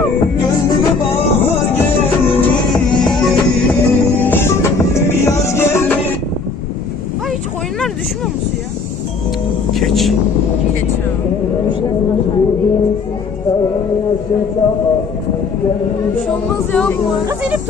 Gönlüme bahar Ay hiç koyunlar düşmüyor ya? Keç Keç ya bu. Kız inip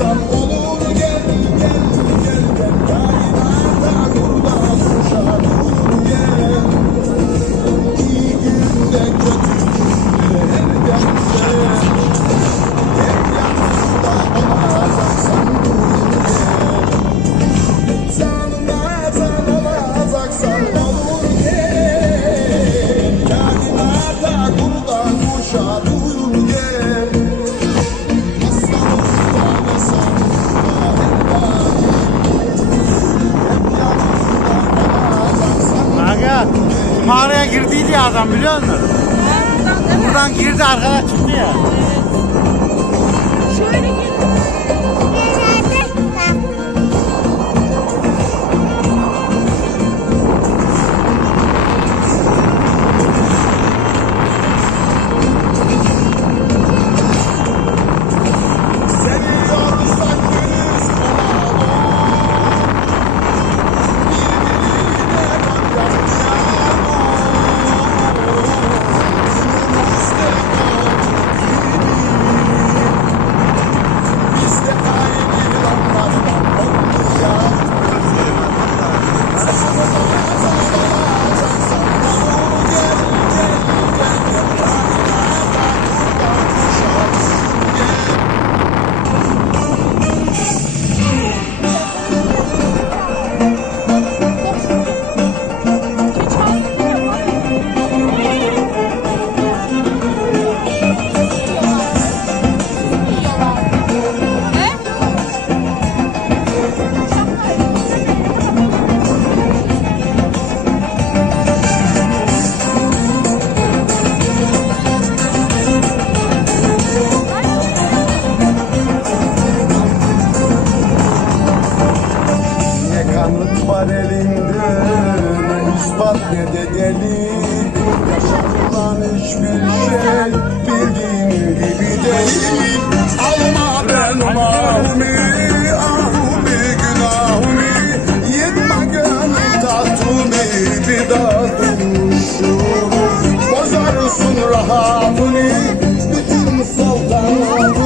some 大哥，兄弟。hiçbir şey bildiğin gibi değil Alma ben umami ahumi günahumi Yıkma gönül tahtumi bir dağdım Bozarsın rahatını bütün saltanatı